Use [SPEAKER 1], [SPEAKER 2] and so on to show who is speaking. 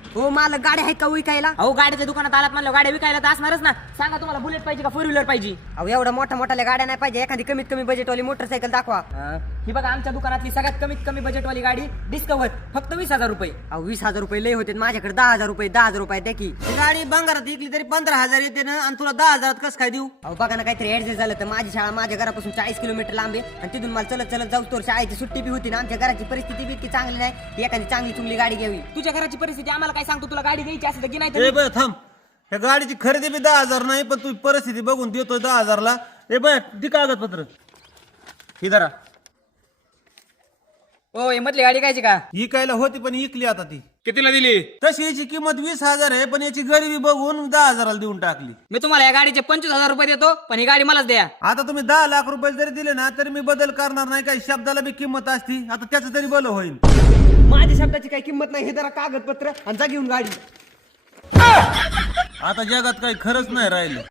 [SPEAKER 1] हो मालक गाडी आहे का विकायला?
[SPEAKER 2] अहो गाडीच्या दुकानात आलात म्हणलं गाड्या विकायला तर असणारच ना. सांगा तुम्हाला बुलेट पाहिजे का 4 व्हीलर पाहिजे?
[SPEAKER 1] अहो एवढ्या मोठ्या गाड्या नाही पाहिजे, एखादी कमीत कमी बजेटवाली मोटरसायकल दाखवा.
[SPEAKER 2] ही बघा आमच्या दुकानातली सगळ्यात कमीत कमी बजेटवाली गाडी डिस्कवर, फक्त 20,000 रुपये.
[SPEAKER 1] अहो 20,000 रुपये लय होते, माझ्याकडे 10,000 रुपये 10,000 रुपये द्या की.
[SPEAKER 3] ही गाडी भंगारात विकली तरी 15,000 येते ना, आणि तुला 10,000 कसं काय देऊ?
[SPEAKER 1] अहो बघा ना, काहीतरी ऍडजस्ट झालं तर. माझी शाळा माझ्या घरापासून 40 किलोमीटर लांब आहे आणि तिथून मला चलत चलत जाऊ तर शाळेची सुट्टी बी होती ना. आमच्या घराची परिस्थिती बी इतकी चांगली नाही की एखादी चांगली चुंगली गाडी घ्यावी.
[SPEAKER 2] तुझ्या घराची परिस्थिती आम्हाला काय सांगतो? तुला गाडी घ्यायची असेल तर घे, नाही
[SPEAKER 3] ए
[SPEAKER 2] तर
[SPEAKER 3] बघ थांब, ह्या गाडीची खरेदी बी 10,000 नाही, पण तू परिस्थिती बघून देतोय 10,000 ला. ए बघ ती कागदपत्र ही धरा.
[SPEAKER 2] हो मधली गाडी घ्यायची का?
[SPEAKER 3] इकायला होती पण इकली आता ती.
[SPEAKER 4] कितीला दिली?
[SPEAKER 3] तशी याची किंमत 20,000 आहे, पण याची गरिबी बघून 10,000 देऊन टाकली.
[SPEAKER 2] मी तुम्हाला या गाडीचे 25,000 रुपये देतो, पण ही गाडी मलाच द्या.
[SPEAKER 3] आता तुम्ही 10 लाख रुपये जरी दिले ना तरी मी बदल करणार नाही. काही शब्दाला बी किंमत असती, आता त्याचं तरी बल होईल.
[SPEAKER 1] माझ्या शब्दाची काही किंमत नाही. हे जरा कागदपत्र आणि जा घेऊन गाडी.
[SPEAKER 3] आता जगात काही खरंच नाही राहिलं.